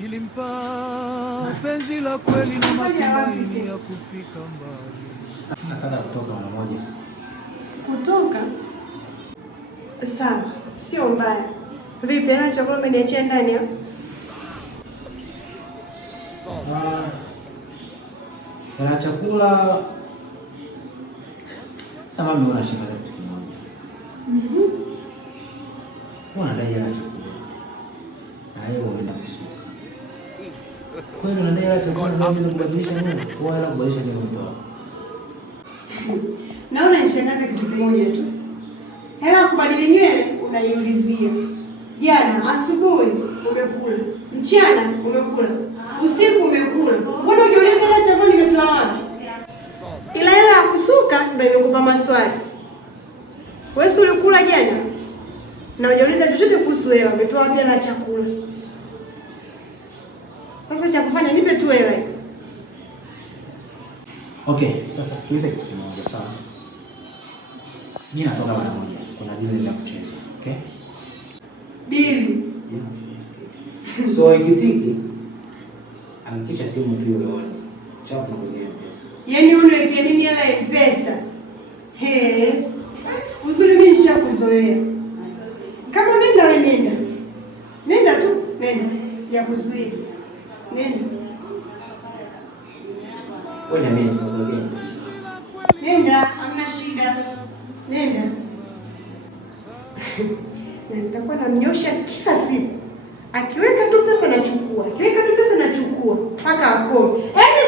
Nilimpa penzi la kweli na matumaini ya kufika mbali. Nataka kutoka mara moja. Kutoka? Sawa, sio mbaya. Vipi, ana chakula umeniachia ndani hapo? Kuna chakula. Sasa mimi unashangaza kitu kimoja. Unadai hela chakula. Na yeye unaenda kusuka. Kwa hiyo unadai hela chakula na kubadilisha nini? Kwa hiyo kubadilisha nini mtoto? Naona nishangaze kitu kimoja tu. Hela kubadili nywele unaiulizia. Jana asubuhi umekula, mchana umekula, usiku umekula. Mbona ujiulize hela chakula nimetoa wapi? Ila hela ya kusuka ndio imekupa maswali. Wewe ulikula jana? Na ujiulize chochote kuhusu hela, umetoa wapi hela chakula? Sasa cha kufanya nipe tu hela. Okay, sasa sikiliza kitu kimoja sawa. Mimi natoka mara moja. Kuna dili ya kucheza, okay? Dili. Yeah. So ikitiki anakicha simu tu yule. Chapo kwenye pesa. Yaani unawekea nini hela ya pesa? He. Uzuri mimi nishakuzoea. Kama nenda wewe nenda. Nenda tu, nenda. Sijakuzuia. Nenda. Wewe mimi nitakuambia. Nenda, hamna shida. Nenda. Nitakuwa namnyosha kila siku. Akiweka tu pesa nachukua. Akiweka tu pesa nachukua. Mpaka akome. Yaani